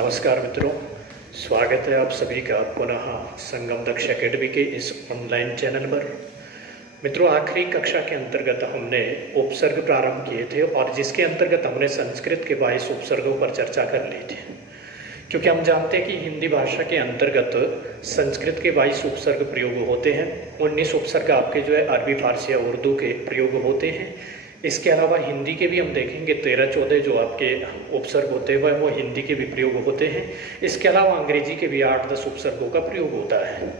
नमस्कार मित्रों, स्वागत है आप सभी का पुनः संगम दक्ष एकेडमी के इस ऑनलाइन चैनल पर। मित्रों, आखिरी कक्षा के अंतर्गत हमने उपसर्ग प्रारंभ किए थे और जिसके अंतर्गत हमने संस्कृत के 22 उपसर्गों पर चर्चा कर ली थी। क्योंकि हम जानते हैं कि हिंदी भाषा के अंतर्गत संस्कृत के 22 उपसर्ग प्रयोग होते हैं, 19 उपसर्ग आपके जो है अरबी, फारसी या उर्दू के प्रयोग होते हैं। इसके अलावा हिंदी के भी हम देखेंगे 13-14 जो आपके उपसर्ग होते हैं वो हिंदी के भी प्रयोग होते हैं। इसके अलावा अंग्रेजी के भी 8-10 उपसर्गों का प्रयोग होता है।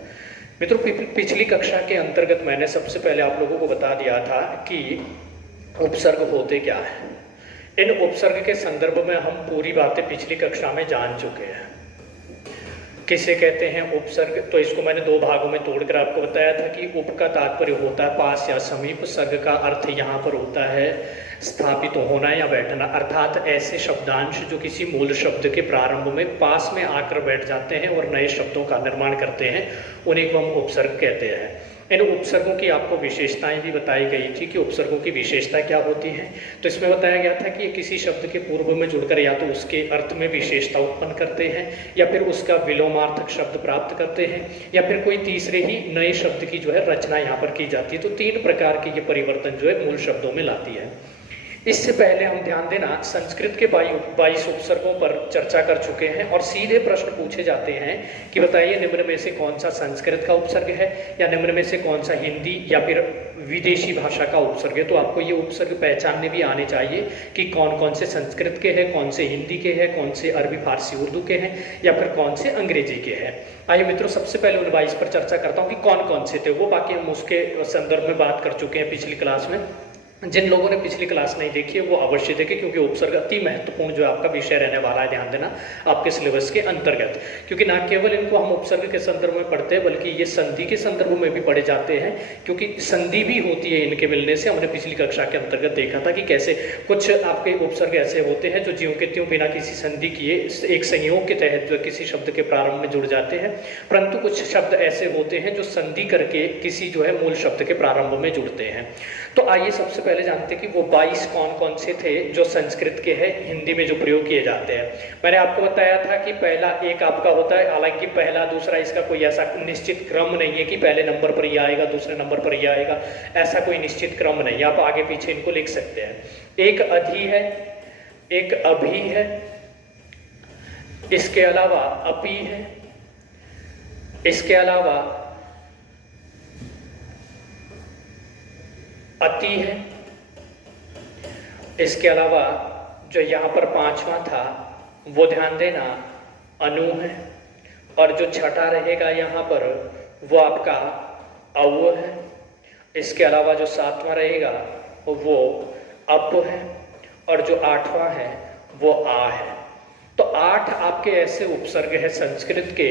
मित्रों, पिछली कक्षा के अंतर्गत मैंने सबसे पहले आप लोगों को बता दिया था कि उपसर्ग होते क्या है। इन उपसर्ग के संदर्भ में हम पूरी बातें पिछली कक्षा में जान चुके हैं। किसे कहते हैं उपसर्ग, तो इसको मैंने दो भागों में तोड़कर आपको बताया था कि उप का तात्पर्य होता है पास या समीप, सर्ग का अर्थ यहाँ पर होता है स्थापित होना या बैठना, अर्थात ऐसे शब्दांश जो किसी मूल शब्द के प्रारंभ में पास में आकर बैठ जाते हैं और नए शब्दों का निर्माण करते हैं, उन्हें को हम उपसर्ग कहते हैं। इन उपसर्गों की आपको विशेषताएं भी बताई गई थी कि उपसर्गों की विशेषता क्या होती है। तो इसमें बताया गया था कि ये किसी शब्द के पूर्व में जुड़कर या तो उसके अर्थ में विशेषता उत्पन्न करते हैं या फिर उसका विलोमार्थक शब्द प्राप्त करते हैं या फिर कोई तीसरे ही नए शब्द की जो है रचना यहाँ पर की जाती है। तो 3 प्रकार के ये परिवर्तन जो है मूल शब्दों में लाती है। इससे पहले हम ध्यान देना, संस्कृत के 22 उपसर्गों पर चर्चा कर चुके हैं और सीधे प्रश्न पूछे जाते हैं कि बताइए निम्न में से कौन सा संस्कृत का उपसर्ग है या निम्न में से कौन सा हिंदी या फिर विदेशी भाषा का उपसर्ग है। तो आपको ये उपसर्ग पहचानने भी आने चाहिए कि कौन कौन से संस्कृत के हैं, कौन से हिंदी के हैं, कौन से अरबी, फारसी, उर्दू के हैं या फिर कौन से अंग्रेजी के हैं। आइए मित्रों, सबसे पहले उन 22 पर चर्चा करता हूँ कि कौन कौन से थे वो, बाकी हम उसके संदर्भ में बात कर चुके हैं पिछली क्लास में। जिन लोगों ने पिछली क्लास नहीं देखी है वो अवश्य देखें, क्योंकि उपसर्ग अति महत्वपूर्ण जो आपका विषय रहने वाला है, ध्यान देना आपके सिलेबस के अंतर्गत। क्योंकि ना केवल इनको हम उपसर्ग के संदर्भ में पढ़ते हैं बल्कि ये संधि के संदर्भ में भी पढ़े जाते हैं, क्योंकि संधि भी होती है इनके मिलने से। हमने पिछली कक्षा के अंतर्गत देखा था कि कैसे कुछ आपके उपसर्ग ऐसे होते हैं जो ज्यों के त्यों बिना किसी संधि किए एक संयोग के तहत जो किसी शब्द के प्रारंभ में जुड़ जाते हैं, परंतु कुछ शब्द ऐसे होते हैं जो संधि करके किसी जो है मूल शब्द के प्रारंभ में जुड़ते हैं। तो आइए सबसे पहले जानते हैं कि वो 22 कौन कौन से थे जो संस्कृत के हैं, हिंदी में जो प्रयोग किए जाते हैं। मैंने आपको बताया था कि पहला एक आपका होता है, हालांकि पहला दूसरा इसका कोई ऐसा निश्चित क्रम नहीं है कि पहले नंबर पर ही आएगा दूसरे नंबर पर ही आएगा, ऐसा कोई निश्चित क्रम नहीं, आप आगे पीछे इनको लिख सकते हैं। एक अधि है, एक अभी है, इसके अलावा अपी है, इसके अलावा अति है, इसके अलावा जो यहाँ पर 5वां था वो ध्यान देना अनु है, और जो छठा रहेगा यहाँ पर वो आपका अव है। इसके अलावा जो 7वां रहेगा वो अप है, और जो 8वां है वो आ है। तो 8 आपके ऐसे उपसर्ग है संस्कृत के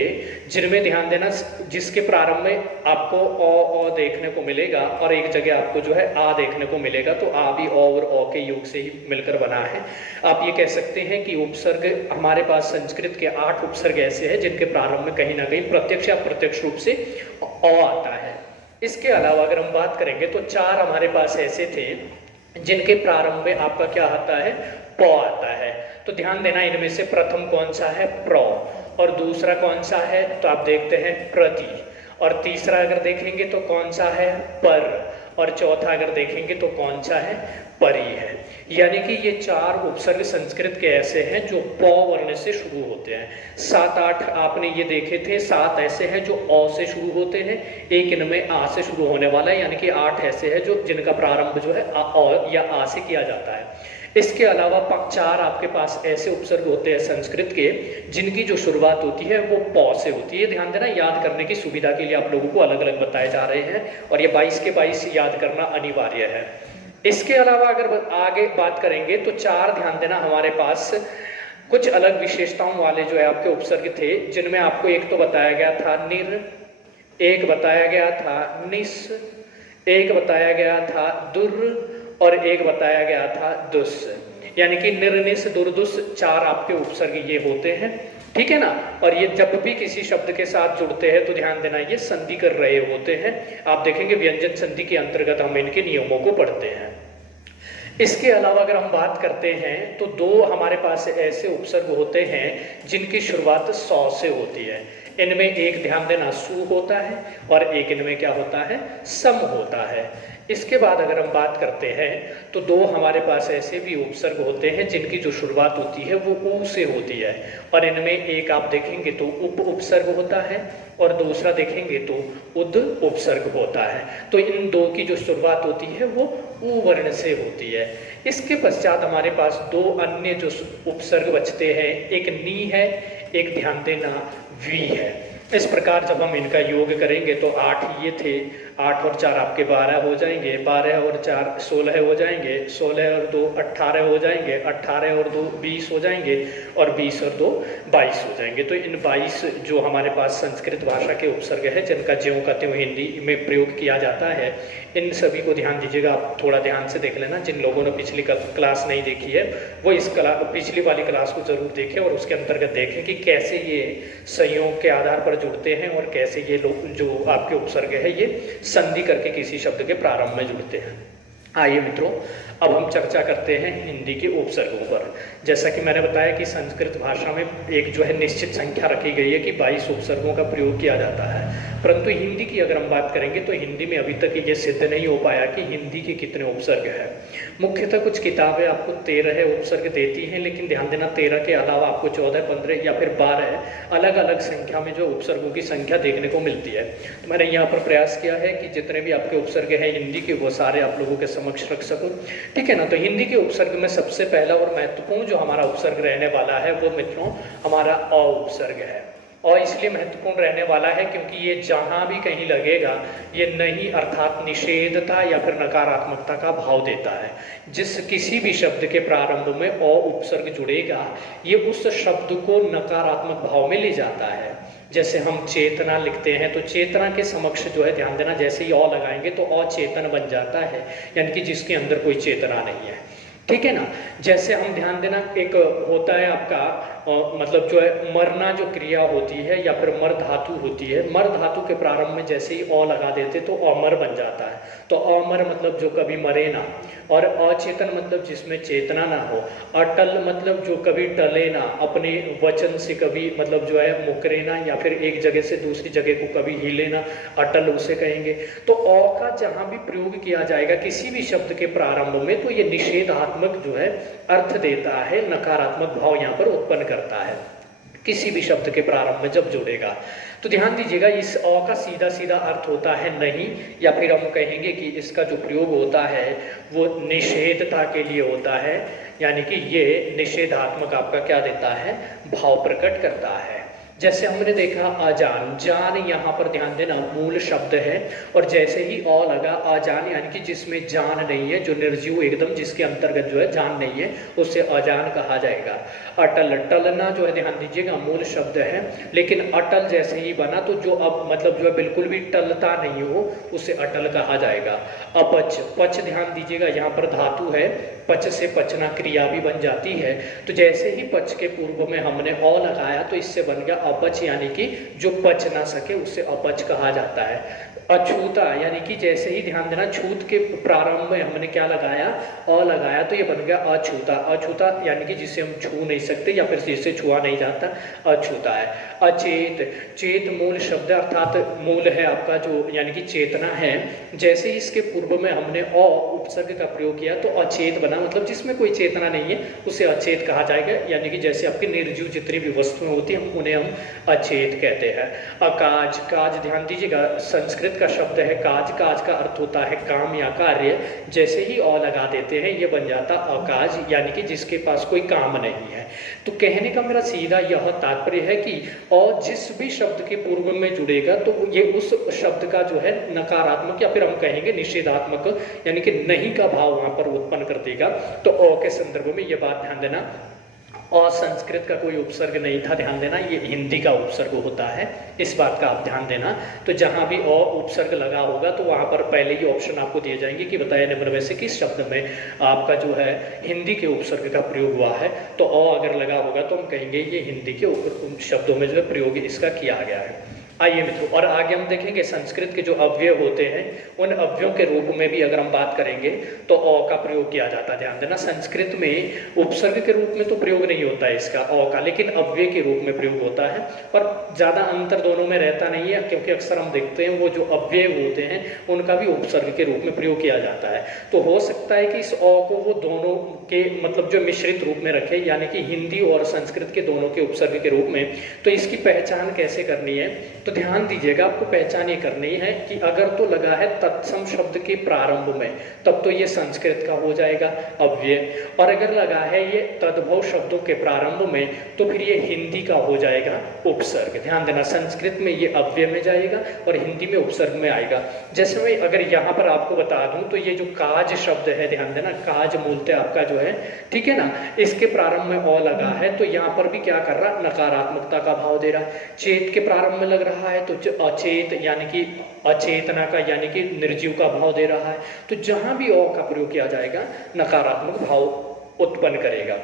जिनमें ध्यान देना, जिसके प्रारंभ में आपको अ देखने को मिलेगा और एक जगह आपको जो है आ देखने को मिलेगा। तो आ भी अ और अ के योग से ही मिलकर बना है। आप ये कह सकते हैं कि उपसर्ग हमारे पास संस्कृत के 8 उपसर्ग ऐसे हैं जिनके प्रारंभ में कहीं ना कहीं प्रत्यक्ष या अप्रत्यक्ष रूप से अ आता है। इसके अलावा अगर हम बात करेंगे तो 4 हमारे पास ऐसे थे जिनके प्रारंभ में आपका क्या आता है, प आता है। तो ध्यान देना, इनमें से प्रथम कौन सा है, प्र, और दूसरा कौन सा है तो आप देखते हैं प्रति, और तीसरा अगर देखेंगे तो कौन सा है, पर, और चौथा अगर देखेंगे तो कौन सा है, परी है। यानी कि ये 4 उपसर्ग संस्कृत के ऐसे हैं जो प वर्ण से शुरू होते हैं। 7-8 आपने ये देखे थे, 7 ऐसे हैं जो अ से शुरू होते हैं, एक इनमें आ से शुरू होने वाला है, यानी कि 8 ऐसे हैं जो जिनका प्रारंभ जो है अ या आ से किया जाता है। इसके अलावा 4 आपके पास ऐसे उपसर्ग होते हैं संस्कृत के जिनकी जो शुरुआत होती है वो प से होती है। ध्यान देना, याद करने की सुविधा के लिए आप लोगों को अलग अलग बताए जा रहे हैं और ये 22 के 22 याद करना अनिवार्य है। इसके अलावा अगर आगे बात करेंगे तो 4 ध्यान देना हमारे पास कुछ अलग विशेषताओं वाले जो है आपके उपसर्ग थे, जिनमें आपको एक तो बताया गया था निर, एक बताया गया था निस, एक बताया गया था दुर, और एक बताया गया था दुस। यानी कि निर्निस, दुर्दुस 4 आपके उपसर्ग ये होते हैं, ठीक है ना। और ये जब भी किसी शब्द के साथ जुड़ते हैं तो ध्यान देना ये संधि कर रहे होते हैं। आप देखेंगे व्यंजन संधि के अंतर्गत हम इनके नियमों को पढ़ते हैं। इसके अलावा अगर हम बात करते हैं तो दो हमारे पास ऐसे उपसर्ग होते हैं जिनकी शुरुआत सौ से होती है। इनमें एक ध्यान देना सु होता है और एक इनमें क्या होता है, सम होता है। इसके बाद अगर हम बात करते हैं तो दो हमारे पास ऐसे भी उपसर्ग होते हैं जिनकी जो शुरुआत होती है वो ऊ से होती है, और इनमें एक आप देखेंगे तो उप उपसर्ग होता है और दूसरा देखेंगे तो उद उपसर्ग होता है। तो इन दो की जो शुरुआत होती है वो ऊ वर्ण से होती है। इसके पश्चात हमारे पास दो अन्य जो उपसर्ग बचते हैं, एक नी है, एक ध्यान देना वी है। इस प्रकार जब हम इनका योग करेंगे तो 8 ये थे, 8 और 4 आपके 12 हो जाएंगे, 12 और 4 16 हो जाएंगे, 16 और 2 18 हो जाएंगे, 18 और 2 20 हो जाएंगे, और 20 और 2 22 हो जाएंगे। तो इन 22 जो हमारे पास संस्कृत भाषा के उपसर्ग है जिनका ज्यों का त्यों हिंदी में प्रयोग किया जाता है, इन सभी को ध्यान दीजिएगा। आप थोड़ा ध्यान से देख लेना, जिन लोगों ने पिछली क्लास नहीं देखी है वो इस पिछली वाली क्लास को जरूर देखें और उसके अंतर्गत देखें कि कैसे ये संयोग के आधार पर जुड़ते हैं और कैसे ये लोग जो आपके उपसर्ग है ये संधि करके किसी शब्द के प्रारंभ में जुड़ते हैं। आइए मित्रों, अब हम चर्चा करते हैं हिंदी के उपसर्गों पर। जैसा कि मैंने बताया कि संस्कृत भाषा में एक जो है निश्चित संख्या रखी गई है कि 22 उपसर्गों का प्रयोग किया जाता है, परंतु हिंदी की अगर हम बात करेंगे तो हिंदी में अभी तक ये सिद्ध नहीं हो पाया कि हिंदी के कितने उपसर्ग हैं। मुख्यतः कुछ किताबें आपको 13 उपसर्ग देती हैं, लेकिन ध्यान देना 13 के अलावा आपको 14, 15 या फिर 12 अलग अलग संख्या में जो उपसर्गों की संख्या देखने को मिलती है। तो मैंने यहाँ पर प्रयास किया है कि जितने भी आपके उपसर्ग हैं हिंदी के वो सारे आप लोगों के समक्ष रख सकूं, ठीक है ना। तो हिंदी के उपसर्ग में सबसे पहला और महत्वपूर्ण जो हमारा उपसर्ग रहने वाला है वो मित्रों हमारा अ उपसर्ग है। और इसलिए महत्वपूर्ण रहने वाला है क्योंकि ये जहां भी कहीं लगेगा ये नहीं अर्थात निषेधता या फिर नकारात्मकता का भाव देता है। जिस किसी भी शब्द के प्रारंभ में अ उपसर्ग जुड़ेगा ये उस शब्द को नकारात्मक भाव में ले जाता है। जैसे हम चेतना लिखते हैं तो चेतना के समक्ष जो है ध्यान देना जैसे ही अ लगाएंगे तो अचेतन बन जाता है, यानी कि जिसके अंदर कोई चेतना नहीं है, ठीक है ना। जैसे हम ध्यान देना एक होता है आपका मतलब जो है मरना जो क्रिया होती है या फिर मर धातु होती है, मर धातु के प्रारंभ में जैसे ही अ लगा देते तो अमर बन जाता है। तो अमर मतलब जो कभी मरे ना, और अचेतन मतलब जिसमें चेतना ना हो, अटल मतलब जो कभी टले ना, अपने वचन से कभी मतलब जो है मुकरे ना या फिर एक जगह से दूसरी जगह को कभी हिले ना, अटल उसे कहेंगे। तो अ का जहाँ भी प्रयोग किया जाएगा किसी भी शब्द के प्रारंभ में तो ये निषेधात्मक जो है अर्थ देता है, नकारात्मक भाव यहाँ पर उत्पन्न करता है किसी भी शब्द के प्रारंभ में जब जुड़ेगा। तो ध्यान दीजिएगा इस अ का सीधा सीधा अर्थ होता है नहीं, या फिर हम कहेंगे कि इसका जो प्रयोग होता है वो निषेधता के लिए होता है, यानी कि ये निषेधात्मक आपका क्या देता है, भाव प्रकट करता है। जैसे हमने देखा अजान, जान यहाँ पर ध्यान देना मूल शब्द है, और जैसे ही अ लगा अजान यानी कि जिसमें जान नहीं है, जो निर्जीव एकदम जिसके अंतर्गत जो है जान नहीं है उसे अजान कहा जाएगा। अटल, टलना जो है ध्यान दीजिएगा मूल शब्द है, लेकिन अटल जैसे ही बना तो जो अब मतलब जो है बिल्कुल भी टलता नहीं हो उसे अटल कहा जाएगा। अपच, पच ध्यान दीजिएगा यहाँ पर धातु है, पच से पचना क्रिया भी बन जाती है। तो जैसे ही पच के पूर्व में हमने अ लगाया तो इससे बन गया अपच, यानी कि जो पच ना सके उसे अपच कहा जाता है। अछूता यानी कि जैसे ही ध्यान देना छूत के प्रारंभ में हमने क्या लगाया, अ लगाया, तो ये बन गया अछूता। अछूता यानी कि जिसे हम छू नहीं सकते या फिर जिसे छुआ नहीं जाता, अछूता है। अचेत, चेत मूल शब्द अर्थात मूल है आपका जो यानी कि चेतना है, जैसे ही इसके पूर्व में हमने अ उपसर्ग का प्रयोग किया तो अचेत बना, मतलब जिसमें कोई चेतना नहीं है उसे अचेत कहा जाएगा। यानी कि जैसे आपकी निर्जीव जितनी भी वस्तुएं होती हैं उन्हें हम अचेत कहते हैं। अकाज, काज ध्यान दीजिएगा संस्कृत का शब्द है काज, काज का अर्थ होता है काम या कार्य, जैसे ही अ लगा देते हैं ये बन जाता अकाज, यानी कि जिसके पास कोई काम नहीं है। तो कहने का मेरा सीधा यह तात्पर्य है कि और जिस भी शब्द के पूर्व में जुड़ेगा तो ये उस शब्द का जो है नकारात्मक या फिर हम कहेंगे निषेधात्मक यानी कि नहीं का भाव वहां पर उत्पन्न कर देगा। तो अ के संदर्भ में ये बात ध्यान देना, और संस्कृत का कोई उपसर्ग नहीं था, ध्यान देना ये हिंदी का उपसर्ग होता है, इस बात का आप ध्यान देना। तो जहां भी अ उपसर्ग लगा होगा तो वहां पर पहले ही ऑप्शन आपको दिए जाएंगे कि बताया निम्न में से किस शब्द में आपका जो है हिंदी के उपसर्ग का प्रयोग हुआ है। तो अ अगर लगा होगा तो हम कहेंगे ये हिंदी के शब्दों में जो है प्रयोग इसका किया गया है। आइए मित्रों, और आगे हम देखेंगे संस्कृत के जो अव्यय होते हैं उन अव्ययों के रूप में भी अगर हम बात करेंगे तो अ का प्रयोग किया जाता है। ध्यान देना, संस्कृत में उपसर्ग के रूप में तो प्रयोग नहीं होता है इसका अ का, लेकिन अव्यय के रूप में प्रयोग होता है। और ज़्यादा अंतर दोनों में रहता नहीं है, क्योंकि अक्सर हम देखते हैं वो जो अव्यय होते हैं उनका भी उपसर्ग के रूप में प्रयोग किया जाता है। तो हो सकता है कि इस अ को वो दोनों के मतलब जो मिश्रित रूप में रखे, यानी कि हिंदी और संस्कृत के दोनों के उपसर्ग के रूप में। तो इसकी पहचान कैसे करनी है, तो ध्यान दीजिएगा, आपको पहचान ये करनी है कि अगर तो लगा है तत्सम शब्द के प्रारंभ में तब तो ये संस्कृत का हो जाएगा अव्यय, और अगर लगा है ये तद्भव शब्दों के प्रारंभ में तो फिर ये हिंदी का हो जाएगा उपसर्ग। ध्यान देना, संस्कृत में ये अव्यय में जाएगा और हिंदी में उपसर्ग में आएगा। जैसे मैं अगर यहाँ पर आपको बता दूं तो ये जो काज शब्द है, ध्यान देना, काज मूलतः आपका जो है, ठीक है ना, इसके प्रारंभ में अ लगा है तो यहाँ पर भी क्या कर रहा, नकारात्मकता का भाव दे रहा है। चेत के प्रारंभ में लग रहा है तो अचेत यानी कि अचेतना का यानी कि निर्जीव का भाव दे रहा है। तो जहां भी अ का प्रयोग किया जाएगा नकारात्मक भाव उत्पन्न करेगा।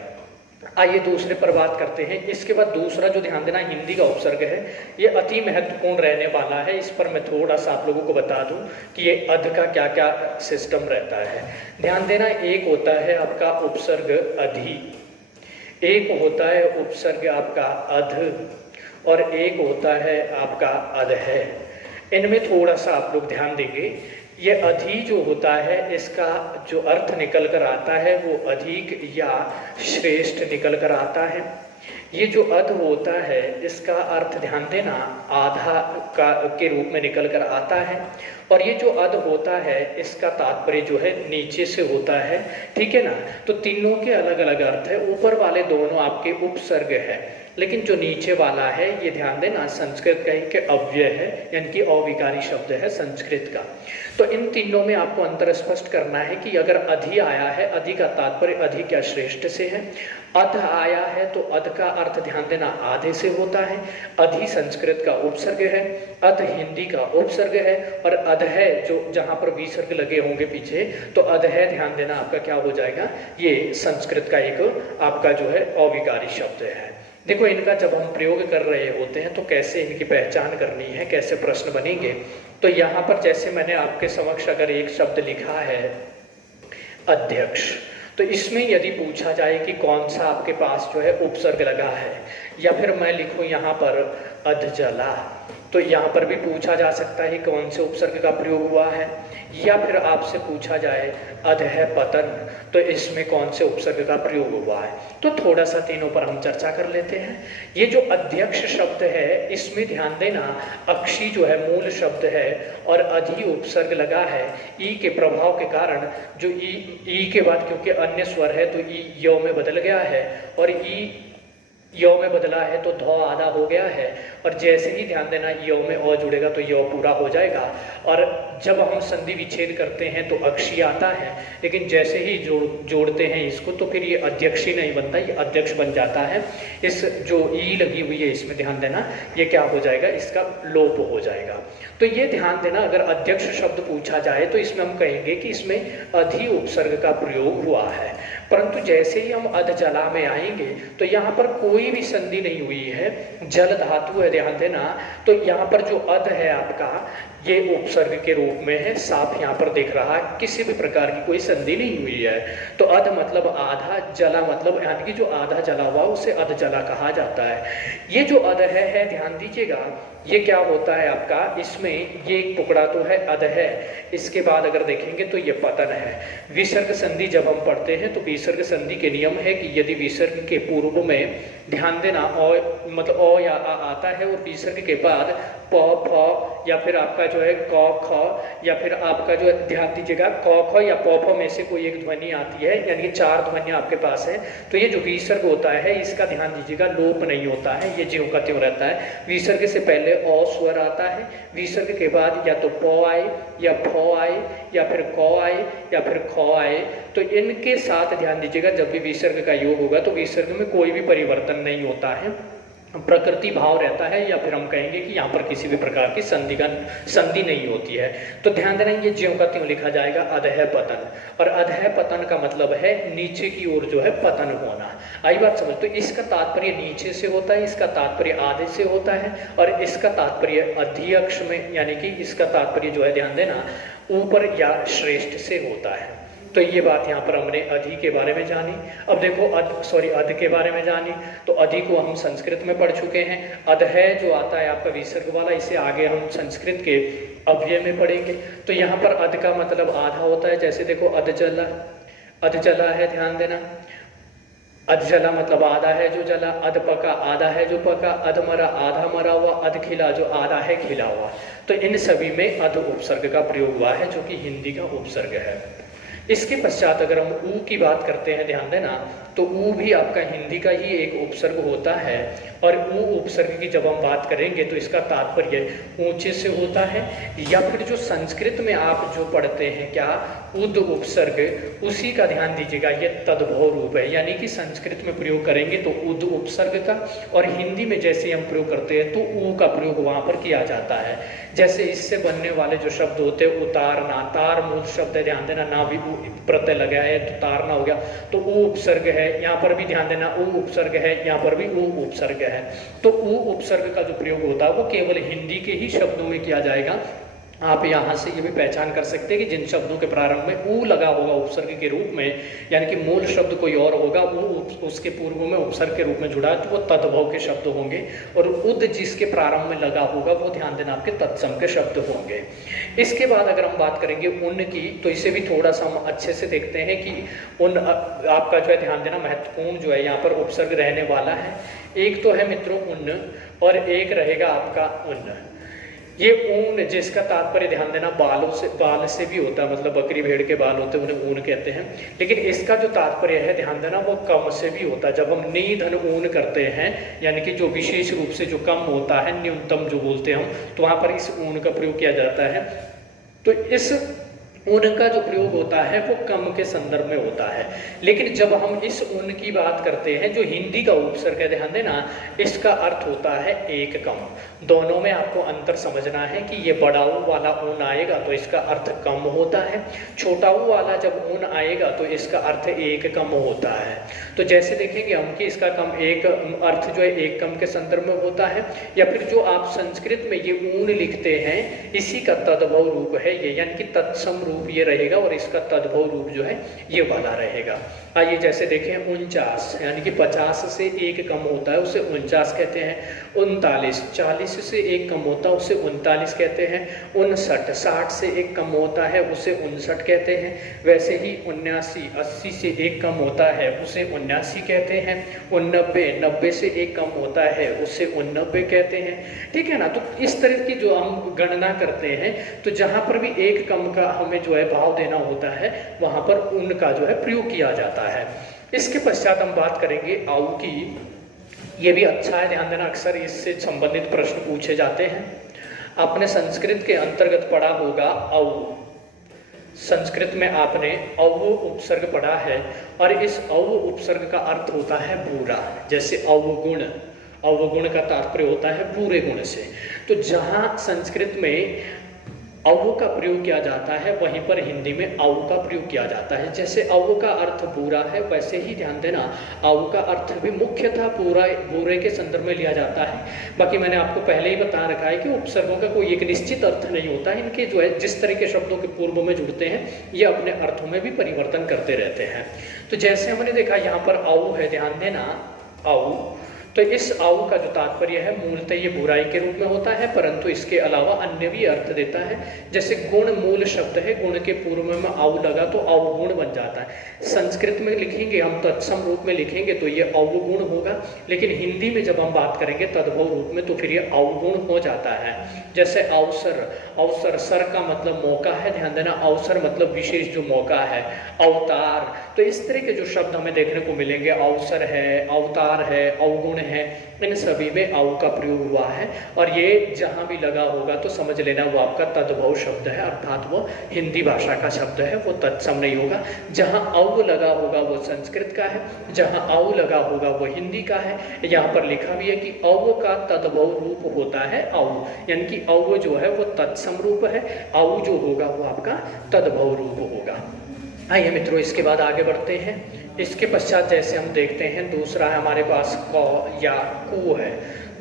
आइए दूसरे पर बात करते हैं। इसके बाद दूसरा जो ध्यान देना हिंदी का उपसर्ग है, ये अति महत्वपूर्ण रहने वाला है। इस पर मैं थोड़ा सा आप लोगों को बता दूं कि ये अध का क्या क्या सिस्टम रहता है। ध्यान देना, एक होता है आपका उपसर्ग अधि, एक होता है उपसर्ग आपका अध, और एक होता है आपका अध है। इनमें थोड़ा सा आप लोग ध्यान देंगे। ये अधि जो होता है इसका जो अर्थ निकल कर आता है वो अधिक या श्रेष्ठ निकल कर आता है। ये जो अध होता है इसका अर्थ ध्यान देना आधा का के रूप में निकल कर आता है, और ये जो अध होता है इसका तात्पर्य जो है नीचे से होता है, ठीक है ना। तो तीनों के अलग अलग अर्थ है। ऊपर वाले दोनों आपके उपसर्ग है, लेकिन जो नीचे वाला है ये ध्यान देना संस्कृत का एक अव्यय है, यानी कि अविकारी शब्द है संस्कृत का। तो इन तीनों में आपको अंतर स्पष्ट करना है कि अगर अधि आया है, अधि का तात्पर्य अधिक या श्रेष्ठ से है। अध आया है तो अध का अर्थ ध्यान देना आधे से होता है। अधि संस्कृत का उपसर्ग है, अध हिंदी का उपसर्ग है, और अध है जो जहां पर विसर्ग लगे होंगे पीछे तो अध है ध्यान देना आपका क्या हो जाएगा, ये संस्कृत का एक आपका जो है अविकारी शब्द है। देखो, इनका जब हम प्रयोग कर रहे होते हैं तो कैसे इनकी पहचान करनी है, कैसे प्रश्न बनेंगे। तो यहाँ पर जैसे मैंने आपके समक्ष अगर एक शब्द लिखा है अध्यक्ष, तो इसमें यदि पूछा जाए कि कौन सा आपके पास जो है उपसर्ग लगा है, या फिर मैं लिखूं यहाँ पर अधजला, तो यहाँ पर भी पूछा जा सकता है कौन से उपसर्ग का प्रयोग हुआ है। या फिर आपसे पूछा जाए अध है पतन, तो इसमें कौन से उपसर्ग का प्रयोग हुआ है। तो थोड़ा सा तीनों पर हम चर्चा कर लेते हैं। ये जो अध्यक्ष शब्द है इसमें ध्यान देना अक्षी जो है मूल शब्द है, और अधि उपसर्ग लगा है ई के प्रभाव के कारण। जो ई के बाद क्योंकि अन्य स्वर है तो ई यो में बदल गया है, और ई यो में बदला है तो ध आधा हो गया है, और जैसे ही ध्यान देना यो में अ जुड़ेगा तो यो पूरा हो जाएगा। और जब हम संधि विच्छेद करते हैं तो अक्षी आता है, लेकिन जैसे ही जोड़ते हैं इसको तो फिर ये अध्यक्षी नहीं बनता, ये अध्यक्ष बन जाता है। इस जो ई लगी हुई है इसमें ध्यान देना ये क्या हो जाएगा, इसका लोप हो जाएगा। तो ये ध्यान देना, अगर अध्यक्ष शब्द पूछा जाए तो इसमें हम कहेंगे कि इसमें अधि उपसर्ग का प्रयोग हुआ है। परंतु जैसे ही हम अधजला में आएंगे तो यहाँ पर कोई भी संधि नहीं हुई है, जल धातु है ध्यान देना। तो यहाँ पर जो अध है आपका ये उपसर्ग के रूप में है, साफ यहाँ पर देख रहा है, किसी भी प्रकार की कोई संधि नहीं हुई है। तो अध मतलब आधा, जला मतलब यानी कि जो आधा जला हुआ उसे अध जला कहा जाता है। ये जो अध है ध्यान दीजिएगा, ये क्या होता है आपका, इसमें ये एक टुकड़ा तो है अध है, इसके बाद अगर देखेंगे तो ये पतन है। विसर्ग संधि जब हम पढ़ते हैं तो विसर्ग संधि के नियम है कि यदि विसर्ग के पूर्व में ध्यान देना मतलब अ या आ आता है, और विसर्ग के बाद प फ या फिर आपका जो है क ख, या फिर आपका जो है ध्यान दीजिएगा क ख या प फ में से कोई एक ध्वनि आती है, यानी कि 4 ध्वनियां आपके पास है। तो ये जो विसर्ग होता है इसका ध्यान दीजिएगा लोप नहीं होता है, ये ज्यों का त्यों रहता है। विसर्ग से पहले अ स्वर आता है, विसर्ग के बाद या तो प आए या फ आए या फिर क आए या फिर ख आए। तो इनके साथ ध्यान दीजिएगा जब भी विसर्ग का योग होगा तो विसर्ग में कोई भी परिवर्तन नहीं होता है। प्रकृति भाव रहता है, या फिर हम कहेंगे कि यहाँ पर किसी भी प्रकार की संधि नहीं होती है। तो ध्यान देना, ये ज्यों का त्यों लिखा जाएगा अधः पतन, और अधः पतन का मतलब है नीचे की ओर जो है पतन होना। आई बात समझ? तो इसका तात्पर्य नीचे से होता है, इसका तात्पर्य आधे से होता है, और इसका तात्पर्य अधिअक्ष में, यानी कि इसका तात्पर्य जो है ध्यान देना ऊपर या श्रेष्ठ से होता है। तो ये बात यहाँ पर हमने अधि के बारे में जानी। अब देखो अध के बारे में जानी, तो अधि को हम संस्कृत में पढ़ चुके हैं। अधः जो आता है आपका विसर्ग वाला, इसे आगे हम संस्कृत के अव्यय में पढ़ेंगे। तो यहाँ पर अध का मतलब आधा होता है। जैसे देखो अध जला है, ध्यान देना, अध जला मतलब आधा है जो जला, अध पका आधा है जो पका, अध मरा आधा मरा हुआ, अध खिला जो आधा है खिला हुआ। तो इन सभी में अध उपसर्ग का प्रयोग हुआ है, जो कि हिंदी का उपसर्ग है। इसके पश्चात अगर हम ऊ की बात करते हैं, ध्यान देना, तो ऊ भी आपका हिंदी का ही एक उपसर्ग होता है। और ऊ उपसर्ग की जब हम बात करेंगे तो इसका तात्पर्य ऊंचे से होता है, या फिर जो संस्कृत में आप जो पढ़ते हैं क्या उद उपसर्ग, उसी का ध्यान दीजिएगा, ये तद्भव रूप है। यानी कि संस्कृत में प्रयोग करेंगे तो उद उपसर्ग का, और हिंदी में जैसे हम प्रयोग करते हैं तो ऊ का प्रयोग वहाँ पर किया जाता है। जैसे इससे बनने वाले जो शब्द होते हैं, उतारना, तार मूल शब्द है, ध्यान देना, ना भी प्रत्यय लगा है तो तारना हो गया, तो ऊ उपसर्ग है। यहाँ पर भी ध्यान देना ऊ उपसर्ग है, यहाँ पर भी ऊ उपसर्ग है। तो ऊ उपसर्ग का जो प्रयोग होता है वो केवल हिंदी के ही शब्दों में किया जाएगा। आप यहाँ से ये भी पहचान कर सकते हैं कि जिन शब्दों के प्रारंभ में ऊ लगा होगा उपसर्ग के रूप में, यानी कि मूल शब्द कोई और होगा, वो उसके पूर्व में उपसर्ग के रूप में जुड़ा है, तो वो तद्भव के शब्द होंगे। और उद जिसके प्रारंभ में लगा होगा वो ध्यान देना आपके तत्सम के शब्द होंगे। इसके बाद अगर हम बात करेंगे उन की, तो इसे भी थोड़ा सा हम अच्छे से देखते हैं कि उन आपका जो है ध्यान देना महत्वपूर्ण जो है यहाँ पर उपसर्ग रहने वाला है। एक तो है मित्रों उन, और एक रहेगा आपका उन। ये ऊन जिसका तात्पर्य ध्यान देना बाल से भी होता है, मतलब बकरी भेड़ के बाल होते हैं उन्हें ऊन कहते हैं। लेकिन इसका जो तात्पर्य है ध्यान देना वो कम से भी होता है। जब हम निधन ऊन करते हैं, यानी कि जो विशेष रूप से जो कम होता है, न्यूनतम जो बोलते हैं हम, तो वहाँ पर इस ऊन का प्रयोग किया जाता है। तो इस ऊन का जो प्रयोग होता है वो कम के संदर्भ में होता है। लेकिन जब हम इस ऊन की बात करते हैं, जो हिंदी का उपसर्ग है, ध्यान देना, इसका अर्थ होता है एक कम। दोनों में आपको अंतर समझना है कि ये बड़ा ऊ वाला ऊन आएगा तो इसका अर्थ कम होता है, छोटा ऊ वाला जब ऊन आएगा तो इसका अर्थ एक कम होता है। तो जैसे देखेंगे हम कि इसका कम एक अर्थ जो है एक कम के संदर्भ में होता है, या फिर जो आप संस्कृत में ये ऊन लिखते हैं इसी का तद्भव रूप है ये, यानी कि तत्सम रूप ये रहेगा, और इसका तद्भव रूप जो है ये वाला रहेगा। आइए जैसे देखें 49, यानी कि 50 से एक कम होता है उसे 49 कहते हैं। 39, 40 से एक कम होता है उसे 39 कहते हैं। 59, 60 से एक कम होता है उसे 59 कहते हैं। वैसे ही 79, 80 से एक कम होता है उसे 79 कहते हैं। 89, 90 से एक कम होता है उसे 89 कहते हैं। ठीक है ना। तो इस तरह की जो हम गणना करते हैं, तो जहाँ पर भी एक कम का हमें जो है भाव देना होता है, वहाँ पर उनका जो है प्रयोग किया जाता है। इसके पश्चात हम बात करेंगे आऊ की। ये भी अच्छा है, ध्यान देना, अक्सर इससे संबंधित प्रश्न पूछे जाते हैं। आपने संस्कृत के अंतर्गत पढ़ा होगा औ। संस्कृत में आपने औ उपसर्ग पढ़ा है, और इस औ उपसर्ग का अर्थ होता है बुरा। जैसे अवगुण, अवगुण का तात्पर्य होता है बुरे गुण से। तो जहाँ संस्कृत में अव का प्रयोग किया जाता है, वहीं पर हिंदी में अव का प्रयोग किया जाता है। जैसे अव का अर्थ बुरा है, वैसे ही ध्यान देना अव का अर्थ भी मुख्यतः बुरे के संदर्भ में लिया जाता है। बाकी मैंने आपको पहले ही बता रखा है कि उपसर्गों का कोई एक निश्चित अर्थ नहीं होता है। इनके जो है जिस तरह के शब्दों के पूर्व में जुड़ते हैं, ये अपने अर्थों में भी परिवर्तन करते रहते हैं। तो जैसे हमने देखा यहाँ पर अव है, ध्यान देना अव, तो इस आऊ का जो तात्पर्य है मूलतः ये बुराई के रूप में होता है, परंतु इसके अलावा अन्य भी अर्थ देता है। जैसे गुण मूल शब्द है, गुण के पूर्व में आऊ लगा तो अवगुण बन जाता है। संस्कृत में लिखेंगे हम तत्सम रूप में लिखेंगे तो ये अवगुण होगा, लेकिन हिंदी में जब हम बात करेंगे तद्भव रूप में तो फिर ये अवगुण हो जाता है। जैसे अवसर, अवसर सर का मतलब मौका है, ध्यान देना, अवसर मतलब विशेष जो मौका है। अवतार, तो इस तरह के जो शब्द हमें देखने को मिलेंगे, अवसर है, अवतार है, अवगुण है, इन सभी में औ का प्रयोग हुआ है। और ये जहाँ भी लगा होगा तो समझ लेना वो आपका तद्भव शब्द है, अर्थात वो हिंदी भाषा का शब्द है, वो तत्सम नहीं होगा। जहाँ औ लगा होगा वो संस्कृत का है, जहाँ औ लगा होगा वो हिंदी का है। यहाँ पर लिखा भी है कि औ का तद्भव रूप होता है औ, यानी कि औ जो है वो तत्सम रूप है, औ जो होगा वो आपका तद्भव रूप होगा। आइए मित्रों, इसके बाद आगे बढ़ते हैं। इसके पश्चात जैसे हम देखते हैं, दूसरा है हमारे पास क या कु है।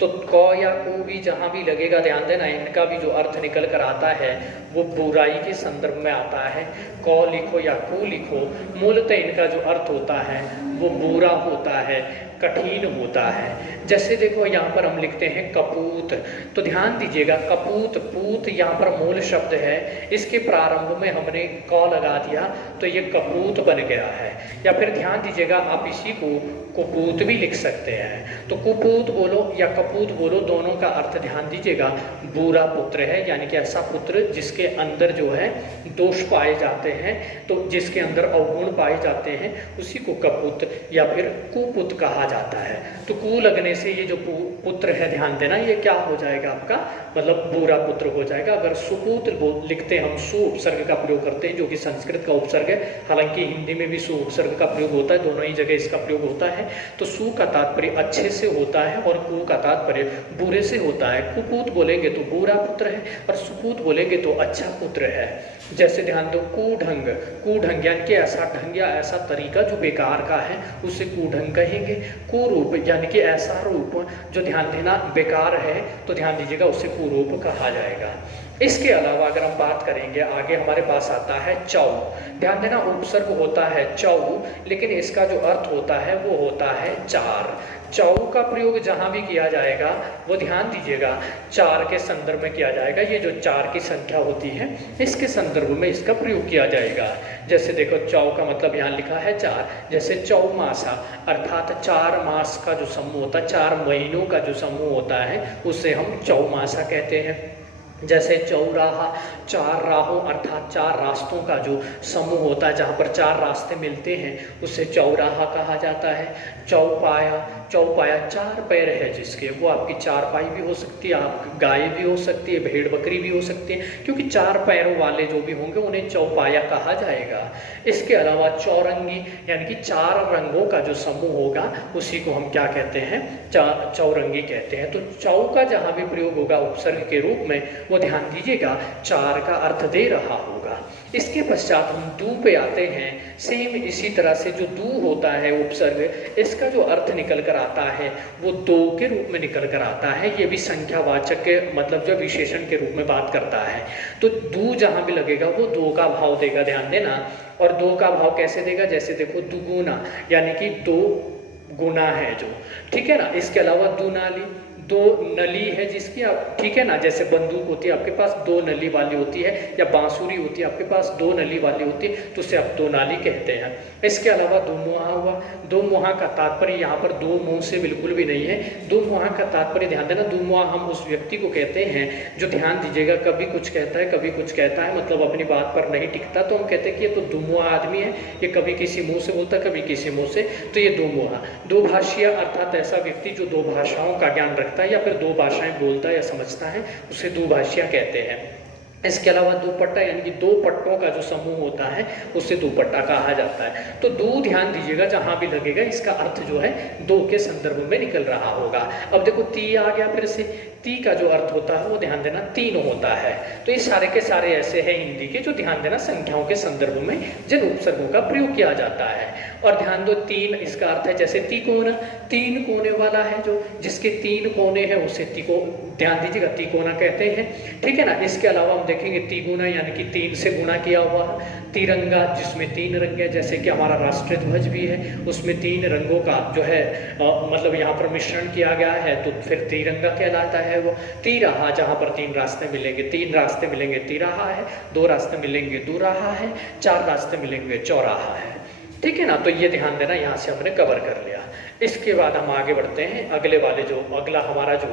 तो क या कु भी जहाँ भी लगेगा, ध्यान देना, इनका भी जो अर्थ निकल कर आता है वो बुराई के संदर्भ में आता है। क लिखो या कु लिखो, मूलतः इनका जो अर्थ होता है वो बुरा होता है, कठिन होता है। जैसे देखो यहाँ पर हम लिखते हैं कपूत, तो ध्यान दीजिएगा कपूत, पूत यहाँ पर मूल शब्द है, इसके प्रारंभ में हमने क लगा दिया तो ये कपूत बन गया है। या फिर ध्यान दीजिएगा आप इसी को कुपूत भी लिख सकते हैं। तो कुपूत बोलो या कपूत बोलो, दोनों का अर्थ ध्यान दीजिएगा बुरा पुत्र है, यानी कि ऐसा पुत्र जिसके अंदर जो है दोष पाए जाते हैं, तो जिसके अंदर अवगुण पाए जाते हैं उसी को कपूत या फिर कुपुत कहा जाता है। तो कु लगने से ये जो पुत्र है, ध्यान देना, ये क्या हो जाएगा आपका, मतलब बुरा पुत्र हो जाएगा। अगर सुपूत लिखते हैं हम, सु उपसर्ग का प्रयोग करते हैं जो कि संस्कृत का उपसर्ग है, हालांकि हिंदी में भी सु उपसर्ग का प्रयोग होता है, दोनों ही जगह इसका प्रयोग होता है। तो सु का तात्पर्य अच्छे से होता है और कु का तात्पर्य बुरे से होता है। कुपूत बोलेंगे तो बुरा पुत्र है और सुपूत बोलेंगे तो अच्छा पुत्र है। जैसे ध्यान दो कुढंग, कुढंग यानी कि ऐसा ढंग या ऐसा तरीका जो बेकार का है उसे कुढंग कहेंगे। कुरूप यानी कि ऐसा रूप जो, ध्यान देना, बेकार है, तो ध्यान दीजिएगा उसे कुरूप कहा जाएगा। इसके अलावा अगर हम बात करेंगे, आगे हमारे पास आता है चौ। ध्यान देना उपसर्ग होता है चौ, लेकिन इसका जो अर्थ होता है वो होता है चार। चौ का प्रयोग जहाँ भी किया जाएगा वो ध्यान दीजिएगा चार के संदर्भ में किया जाएगा। ये जो चार की संख्या होती है इसके संदर्भ में इसका प्रयोग किया जाएगा। जैसे देखो चौ का मतलब यहाँ लिखा है चार, जैसे चौमासा अर्थात 4 मास का जो समूह होता है, 4 महीनों का जो समूह होता है उसे हम चौमासा कहते हैं। जैसे चौराहा, 4 राहों अर्थात 4 रास्तों का जो समूह होता है, जहाँ पर 4 रास्ते मिलते हैं उसे चौराहा कहा जाता है। चौपाया, चौपाया 4 पैर है जिसके, वो आपकी 4 पाई भी हो सकती है, आप गाय भी हो सकती है, भेड़ बकरी भी हो सकती है, क्योंकि 4 पैरों वाले जो भी होंगे उन्हें चौपाया कहा जाएगा। इसके अलावा चौरंगी यानी कि 4 रंगों का जो समूह होगा उसी को हम क्या कहते हैं, चौरंगी कहते हैं। तो चौ का जहाँ भी प्रयोग होगा उपसर्ग के रूप में वो ध्यान दीजिएगा 4 का अर्थ दे रहा होगा। इसके पश्चात हम दू पे आते हैं। सेम इसी तरह से जो दू होता है उपसर्ग, इसका जो अर्थ निकल कर आता है वो 2 के रूप में निकल कर आता है। ये भी संख्यावाचक के मतलब जो विशेषण के रूप में बात करता है। तो दू जहाँ भी लगेगा वो 2 का भाव देगा, ध्यान देना। और 2 का भाव कैसे देगा, जैसे देखो दुगुना यानी कि 2 गुना है जो, ठीक है ना। इसके अलावा दुनाली, 2 नली है जिसकी आप, ठीक है ना, जैसे बंदूक होती है आपके पास 2 नली वाली होती है, या बांसुरी होती है आपके पास 2 नली वाली होती है, तो उसे आप 2 नाली कहते हैं। इसके अलावा 2 मुहा हुआ। 2 मुहा का तात्पर्य यहाँ पर 2 मुंह से बिल्कुल भी नहीं है। 2 मुहा का तात्पर्य ध्यान देना, 2 मुहा हम उस व्यक्ति को कहते हैं जो, ध्यान दीजिएगा, कभी कुछ कहता है कभी कुछ कहता है, मतलब अपनी बात पर नहीं टिकता, तो हम कहते हैं कि ये तो 2 मुहा आदमी है, ये कभी किसी मुंह से बोलता है कभी किसी मुंह से, तो ये 2 मुहा। 2 भाषीय अर्थात ऐसा व्यक्ति जो 2 भाषाओं का ज्ञान रखता है या फिर 2 भाषाएं बोलता है या समझता है, उसे 2 भाषिया कहते हैं। इसके अलावा दुपट्टा यानी कि 2 पट्टों का जो समूह होता है उसे दुपट्टा कहा जाता है। तो 2 ध्यान दीजिएगा जहां भी लगेगा इसका अर्थ जो है 2 के संदर्भ में निकल रहा होगा। अब देखो ती आ गया, फिर से ती का जो अर्थ होता है वो ध्यान देना 3 होता है। तो ये सारे के सारे ऐसे हैं हिंदी के जो ध्यान देना संख्याओं के संदर्भ में जिन उपसर्गों का प्रयोग किया जाता है। और ध्यान दो 3 इसका अर्थ है जैसे तिकोना, 3 कोने वाला है जो, जिसके 3 कोने हैं उसे तिको, ध्यान दीजिएगा तिकोना कहते हैं, ठीक है ना। इसके अलावा हम देखेंगे तिगुना यानी कि 3 से गुना किया हुआ। तिरंगा जिसमें 3 रंग है, जैसे कि हमारा राष्ट्रीय ध्वज भी है उसमें 3 रंगों का जो है मतलब यहाँ पर मिश्रण किया गया है, तो फिर तिरंगा कहलाता है वो। तिराहा जहाँ पर 3 रास्ते मिलेंगे, 3 रास्ते मिलेंगे तिराहा है, 2 रास्ते मिलेंगे दुराहा है, 4 रास्ते मिलेंगे चौराहा है, ठीक है ना। तो ये ध्यान देना, यहाँ से हमने कवर कर लिया। इसके बाद हम आगे बढ़ते हैं, अगला हमारा जो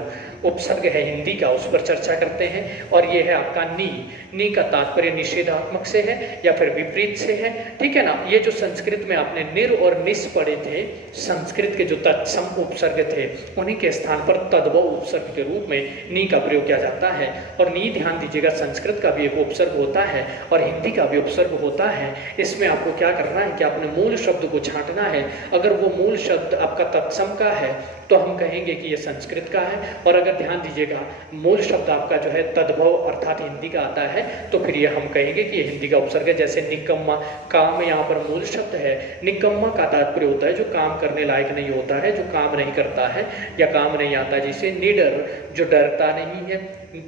उपसर्ग है हिंदी का उस पर चर्चा करते हैं। और ये है आपका नी। नी का तात्पर्य निषेधात्मक से है या फिर विपरीत से है, ठीक है ना। ये जो संस्कृत में आपने निर और निस पढ़े थे, संस्कृत के जो तत्सम उपसर्ग थे उन्हीं के स्थान पर तद्भव उपसर्ग के रूप में नी का प्रयोग किया जाता है। और नी, ध्यान दीजिएगा, संस्कृत का भी एक उपसर्ग होता है और हिंदी का भी उपसर्ग होता है। इसमें आपको क्या करना है कि अपने मूल शब्द को छांटना है। अगर वो मूल शब्द आपका तत्सम का है तो हम कहेंगे कि ये संस्कृत का है, और अगर ध्यान दीजिएगा मूल शब्द आपका जो है तद्भव अर्थात हिंदी का आता है तो फिर ये हम कहेंगे कि ये हिंदी का उपसर्ग है। जैसे निकम्मा, काम यहाँ पर मूल शब्द है। निकम्मा का तात्पर्य होता है जो काम करने लायक नहीं होता है, जो काम नहीं करता है या काम नहीं आता। जैसे निडर, जो डरता नहीं है,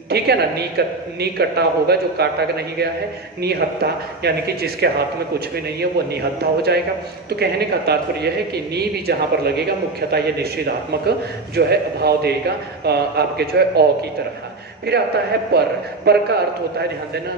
ठीक है ना। निकट्टा होगा जो काटा नहीं गया है। निहत्था यानी कि जिसके हाथ में कुछ भी नहीं है वो निहत्था हो जाएगा। तो कहने का तात्पर्य यह है कि नी भी जहाँ पर लगेगा मुख्यतः ये निषेधात्मक जो है भाव देगा आपके जो है औ की तरह। फिर आता है पर का अर्थ होता है, ध्यान देना,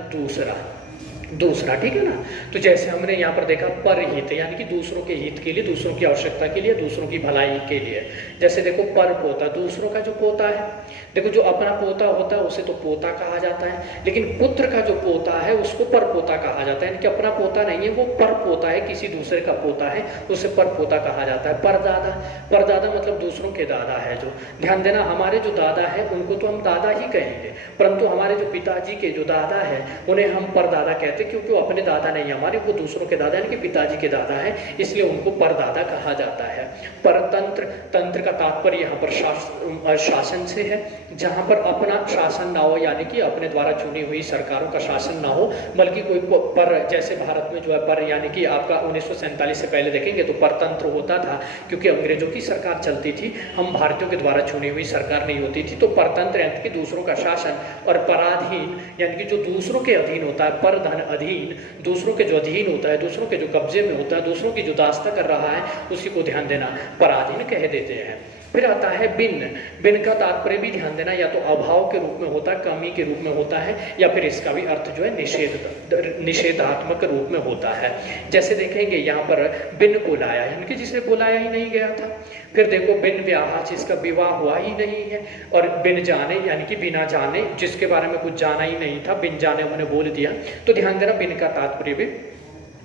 दूसरा, ठीक है ना। तो जैसे हमने यहाँ पर देखा परहित यानी कि दूसरों के हित के लिए, दूसरों की आवश्यकता के लिए, दूसरों की भलाई के लिए। जैसे देखो पर पोता, दूसरों का जो पोता है, देखो जो अपना पोता होता है उसे तो पोता कहा जाता है, लेकिन पुत्र का जो पोता है उसको पर पोता कहा जाता है। यानी कि अपना पोता नहीं है, वो पर पोता है, किसी दूसरे का पोता है, उसे पर पोता कहा जाता है। परदादा मतलब दूसरों के दादा है। जो ध्यान देना, हमारे जो दादा है उनको तो हम दादा ही कहेंगे, परंतु हमारे जो पिताजी के जो दादा है उन्हें हम परदादा कहते हैं, क्योंकि वो अपने दादा नहीं हमारे, वो दूसरों के दादा यानी कि पिताजी के दादा है, इसलिए उनको परदादा कहा जाता है। परतंत्र, तंत्र का तात्पर्य यहाँ पर शासन से है, जहाँ पर अपना शासन ना हो, यानी कि अपने द्वारा चुनी हुई सरकारों का शासन ना हो, बल्कि कोई पर, जैसे भारत में जो है पर यानी कि आपका 1947 से पहले देखेंगे तो परतंत्र होता था, क्योंकि अंग्रेजों की सरकार चलती थी, हम भारतीयों के द्वारा चुनी हुई सरकार नहीं होती थी। तो परतंत्र यानी कि दूसरों का शासन, और पराधीन यानी कि जो दूसरों के अधीन होता है, पर धन अधीन, दूसरों के जो अधीन होता है, दूसरों के जो कब्जे में होता है, दूसरों की जो दास्ता कर रहा है, उसी को ध्यान देना पराधीन कह देते हैं। फिर आता है बिन का तात्पर्य भी ध्यान देना या तो अभाव के रूप में होता है, कमी के रूप में होता है, या फिर इसका भी अर्थ जो है निषेधात्मक रूप में होता है। जैसे देखेंगे यहाँ पर बिन बुलाया यानी कि जिसे बुलाया ही नहीं गया था। फिर देखो बिन ब्याह, जिसका विवाह हुआ ही नहीं है। और बिन जाने यानी कि बिना जाने, जिसके बारे में कुछ जाना ही नहीं था, बिन जाने उन्होंने बोल दिया। तो ध्यान देना बिन का तात्पर्य भी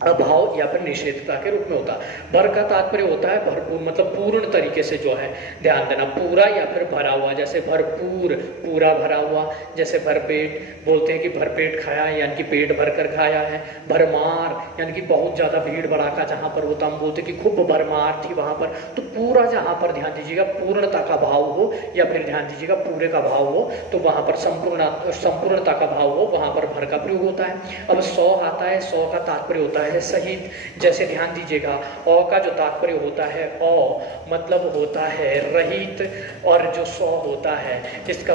अभाव या फिर निषेधता के रूप में होता है। भर का तात्पर्य होता है भरपूर, मतलब पूर्ण तरीके से जो है, ध्यान देना, पूरा या फिर भरा हुआ। जैसे भरपूर, पूरा भरा हुआ। जैसे भरपेट, बोलते हैं कि भरपेट खाया है यानी कि पेट भर कर खाया है। भरमार यानी कि बहुत ज़्यादा भीड़ भड़ाका जहाँ पर होता, हम बोलते कि खूब भरमार थी वहाँ पर। तो पूरा जहाँ पर ध्यान दीजिएगा पूर्णता का भाव हो, या फिर ध्यान दीजिएगा पूरे का भाव हो, तो वहाँ पर संपूर्णता का भाव हो, वहाँ पर भर का प्रयोग होता है। अब 100 आता है, 100 का तात्पर्य होता है सहित। जैसे ध्यान दीजिएगा औ का जो तात्पर्य होता है, औ मतलब होता है रहित, और जो 100 होता है इसका